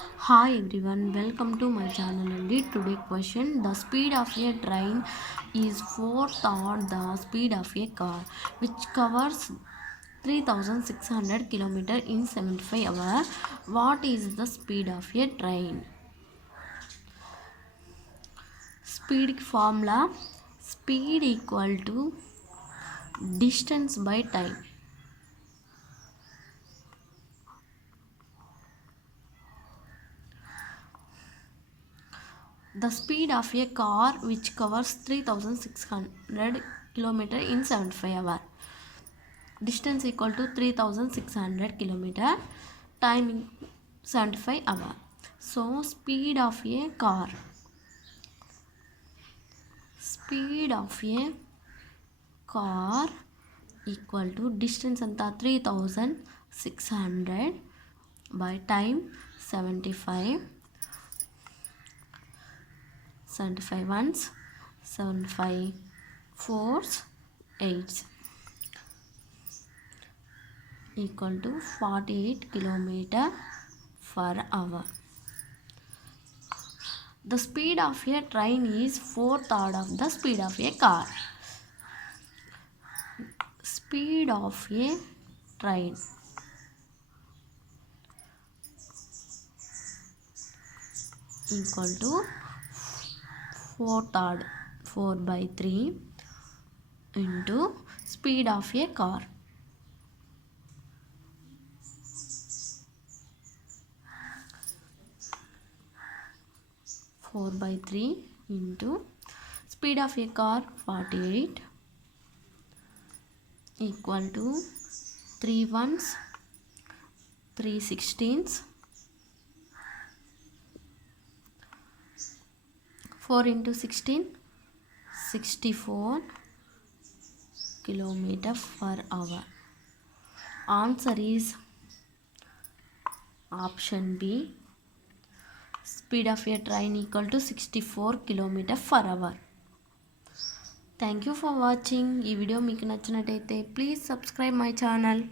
Hi everyone, welcome to my channel. And today question: the speed of a train is fourth or the speed of a car, which covers 3600 km in 75 hours. What is the speed of a train? Speed formula: speed equal to distance by time. The speed of a car which covers 3600 km in 75 hours. Distance equal to 3600 km. Time 75 hours. So speed of a car. Speed of a car equal to distance anta 3600 by time 75. 75 ones, 75 fours, 8 equal to 48 km per hour. The speed of a train is 4/3 of the speed of a car. Speed of a train equal to 4/3, 4/3 into speed of a car. Four by 3 into speed of a car 48 equal to 3 ones, 3 16s, 4 into 16, 64 km per hour. Answer is option B. Speed of a train equal to 64 km per hour. Thank you for watching. ఈ video మీకు నచ్చినట్టయితే please subscribe my channel.